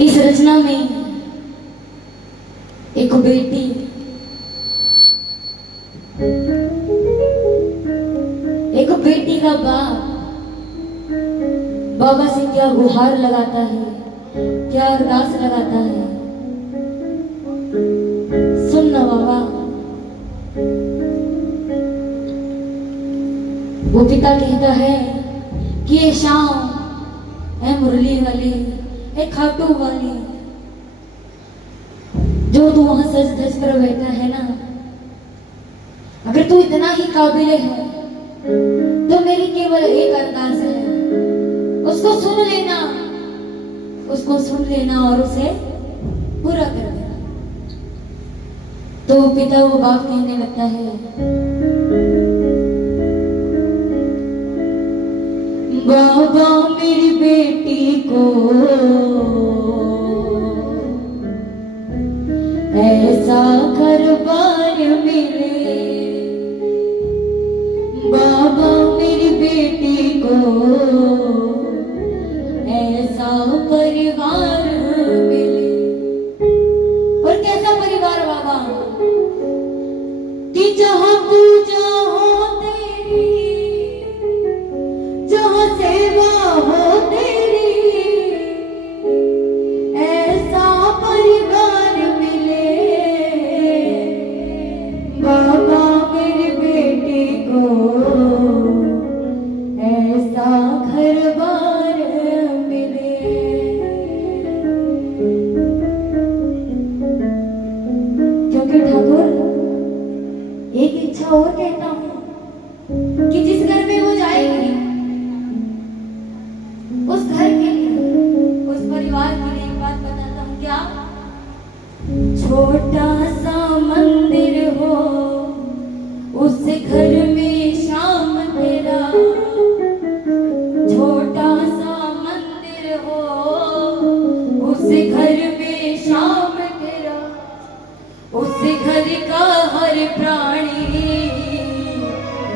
इस रचना में एक बेटी का बाप बाबा से क्या गुहार लगाता है, क्या अरदास लगाता है। सुन ना बाबा, वो पिता कहता है कि ये शाम है मुरली वाली, है खाटू वाली, जो तू वहां सज धज कर बैठा है ना, अगर तू इतना ही काबिल है तो मेरी केवल एक अरदास है, उसको सुन लेना, उसको सुन लेना और उसे पूरा कर देना। तो वो पिता वो बाप कहने लगता है, बाबा मेरी बेटी को ऐसा घर बार मिले, बाबा मेरी बेटी को ऐसा परिवार मिले। और कैसा परिवार बाबा, कि जहाँ पूजा हो तेरी, जहाँ सेवा हो तेरी, ऐसा परिवार मिले, बाबा मेरी बेटी को ऐसा घर बार मिले। क्योंकि ठाकुर एक इच्छा और कहता हूं कि जिस घर में वो जाएगी उस घर के लिए, उस परिवार के लिए एक बात बताता हूं, क्या? छोटा सा मंदिर हो उस घर में शाम तेरा, छोटा सा मंदिर हो उस घर में शाम तेरा, उस घर का हर प्राणी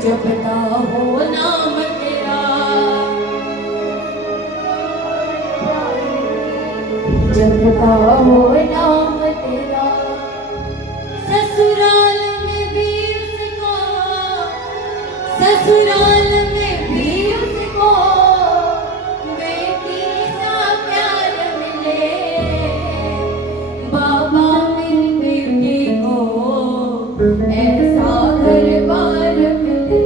जपता हो नाम तेरा, जपता हो नाम तेरा। ससुराल में भी उसको, ससुराल में भी उसको बेटी सा प्यार मिले, बाबा मेरी बेटी को ऐसा घर बार मिले।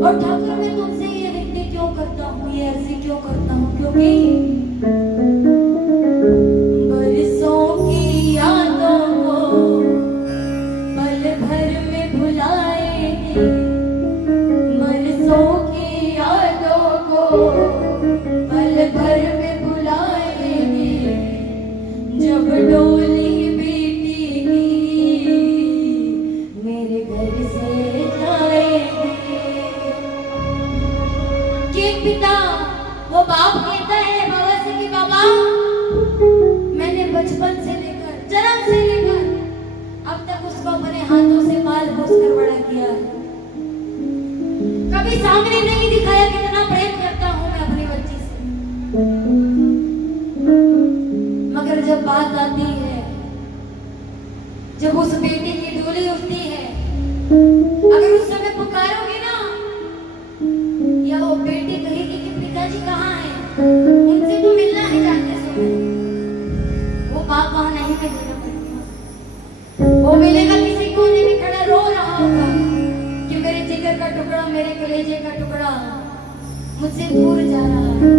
और ठाकुर मैं तुमसे ये विनती क्यों करता हूँ, ये अर्जी क्यों करता हूँ, क्योंकि जब डोली बेटी की मेरे घर से जाएगी। कि पिता वो बाप कहता है बाबा से कि बाबा मैंने बचपन से लेकर, जन्म से लेकर अब तक उसको अपने हाथों से पाल पोस कर बड़ा किया है, कभी सामने नहीं दिखाया कितना प्रेम करता हूं मैं अपनी बच्ची से। मगर जब बात आती है, जब उस बेटी की डोली उठती है, अगर उस समय पुकारोगे ना, या वो बेटी कहेगी कि पिताजी कहाँ हैं, उनसे तो मिलना है जाते समय, वो बाप वहां नहीं मिलेगा, वो मिलेगा किसी कोने में खड़ा रो रहा होगा कि मेरे जिगर का टुकड़ा, मेरे कलेजे का टुकड़ा मुझसे दूर जा रहा है।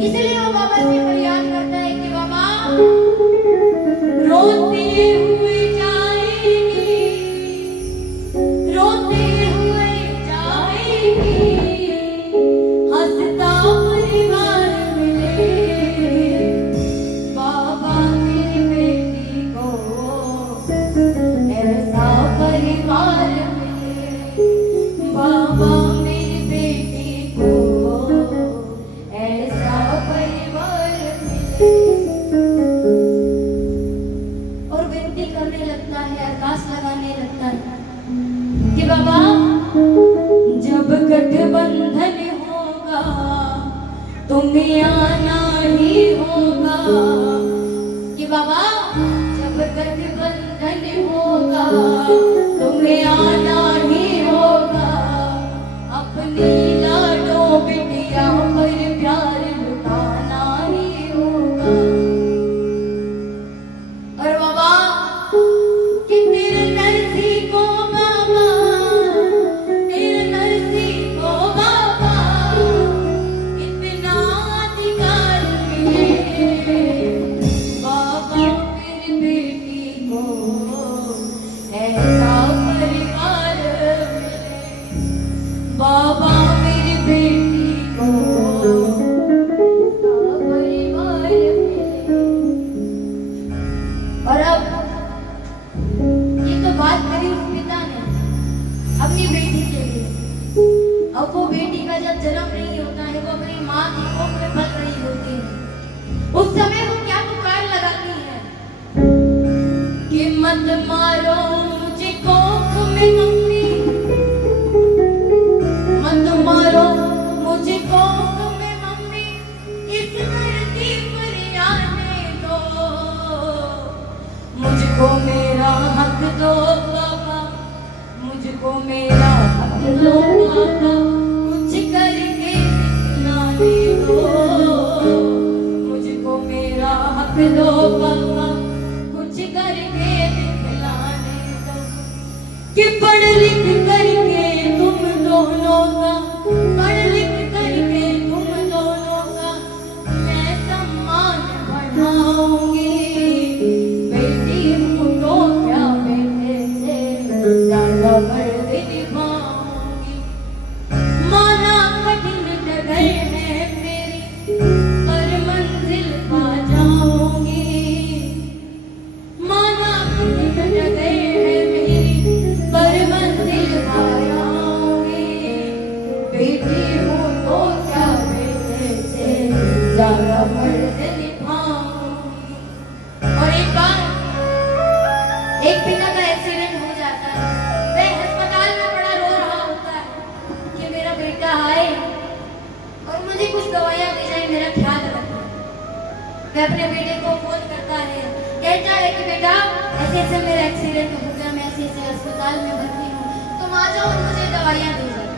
इसलिए वो बाबा से फरियाद करता है कि बाबा रोते हुए जाएगी, रोते हुए जाएगी, हंसता परिवार मिले, बाबा मेरी बेटी को ऐसा परिवार मिले, बाबा मेरी बेटी को ऐसा परिवार मिले। और विनती करने लगता है, अरदास लगाने लगता है कि बाबा जब गठबंधन होगा तुम्हें आना ही होगा कि बाबा जब गठबंधन होगा तुम्हें आना ही होगा, अपनी लाडो बिटिया पर प्यार लुटाना ही होगा। और बाबा कि तेरे नरसी को बाबा, तेरे नरसी को बाबा इतना अधिकार मिले, बाबा मेरी बेटी को ऐसा परिवार मिले, बाबा मेरी बेटी को ऐसा परिवार मिले। और अब ये तो बात करी उस पिता ने अपनी बेटी के लिए। अब वो बेटी का जब जन्म नहीं होता है, वो अपनी माँ की कोख में पल रही होती है, उस समय वो क्या पुकार लगाती है कि मत मारो मुझे कोख में मम्मी, मत मारो मुझे कोख में मम्मी, इस धरती पर आने दो, मुझको मेरा हक दो बाबा, मुझको मेरा हक दो बाबा, कुछ करके दिखलाने दो, मुझको मेरा हक दो बाबा, कुछ करके दिखलाने दो। कि पढ़ लिख करके तुम दोनों का, पढ़ लिख करके तुम दोनों का मैं सम्मान बढ़ाऊंगी, बेटी हूँ तो क्या बेटे से ज्यादा फर्ज निभाऊंगी। माना कठिन डगर है मेरी पर मंजिल पा जाऊंगी, माना कठिन डगर है मेरी पर मंजिल पा जाऊंगी, बेटी हूँ तो क्या बेटे से ज्यादा फर्ज निभाऊंगी। और एक बार एक पिता का एक्सीडेंट हो जाता है, वह अस्पताल में बड़ा रो रहा होता है कि मेरा बेटा आए और मुझे कुछ दवाइयाँ दे जाए, मेरा ख्याल रखना। वह अपने बेटे को फोन करता है, कहता है कि बेटा ऐसे ऐसे मेरा एक्सीडेंट हो गया, मैं ऐसे ऐसे अस्पताल में भर्ती हूँ, तुम आ जाओ और मुझे दवाइयाँ दे जाओ।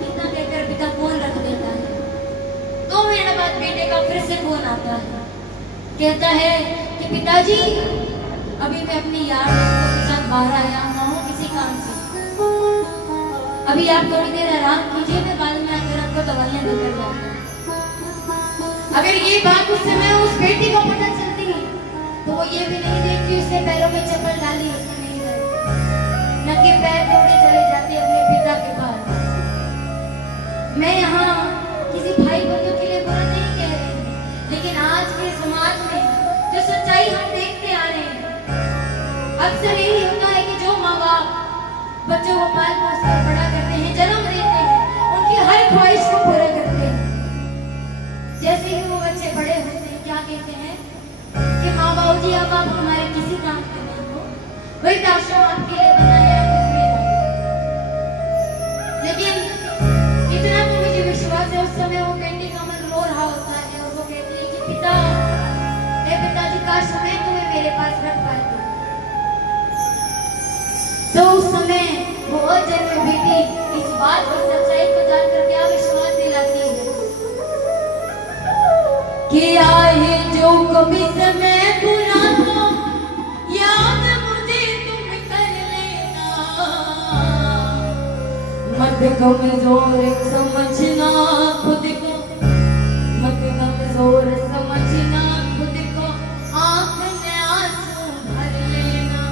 इतना कहकर पिता फोन रख देता है। 2 महीने बाद बेटे का फिर से फोन आता है, कहता है कि पिताजी अभी मैं अपनी यार दोस्तों के साथ बाहर आया हुआ हूँ किसी काम से, अभी आप थोड़ी देर आराम कीजिए, मैं बाद में आकर आपको दवाइयाँ देकर जाऊंगा। अगर ये बात उस समय उस बेटी को पता चलती है तो वो ये भी नहीं देखती उसने पैरों में चप्पल डाली है कि नहीं डाली, नंगे पैर दौड़े चले जाते अपने पिता के पास। मैं यहाँ किसी भाई बंधु के लिए बुरा नहीं कह रही, लेकिन आज के समाज में जो सच्चाई हम देखते आ रहे हैं, अक्सर यही होता है कि जो माँ बाप बच्चों को पाल पोस कर बड़ा करते हैं, जन्म देते हैं, उनकी हर ख्वाहिश को पूरा करते हैं। जैसे ही वो बच्चे बड़े होते हैं क्या कहते हैं कि माँ बाबू जी अब आप हमारे किसी काम के नहीं हो, वही आश्रम आपके लिए बना है, आप उसमें जाइए। लेकिन इतना तो मुझे विश्वास है उस समय वो बेटी का मन रो रहा होता है और वो कहती है कि पिता, हे पिताजी काश मैं तुम्हें मेरे पास रख पाती। तो उस समय वो अजन्म बेटी इस बात की सच्चाई को जानकर क्या विश्वास दिलाती है कि आए जो कभी समय बुरा तो याद मुझे तुम कर लेना, मत कमजोर समझना खुद को, मत कमजोर समझना खुद को, आंख में आंसू भर लेना।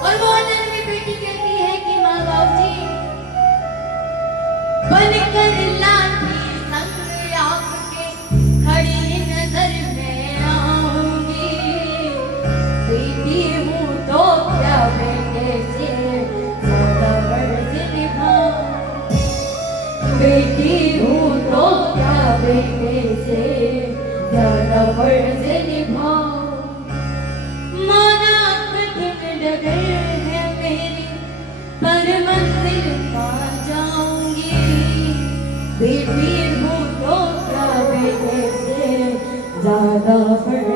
और वो अजन्मी बेटी कहती है कि माँ बाबू जी बनकर लाठी संग आपके खड़ी नजर में आऊंगी, बेटी हूँ तो क्या बेटे से ज्यादा फर्ज निभाऊंगी, बेटी हूँ तो क्या बेटे से ज्यादा फर्ज निभाऊंगी। माना कठिन डगर है मेरी पर मंजिल पा जाऊंगी, बेटी हूँ तो क्या बेटे से ज्यादा फर्क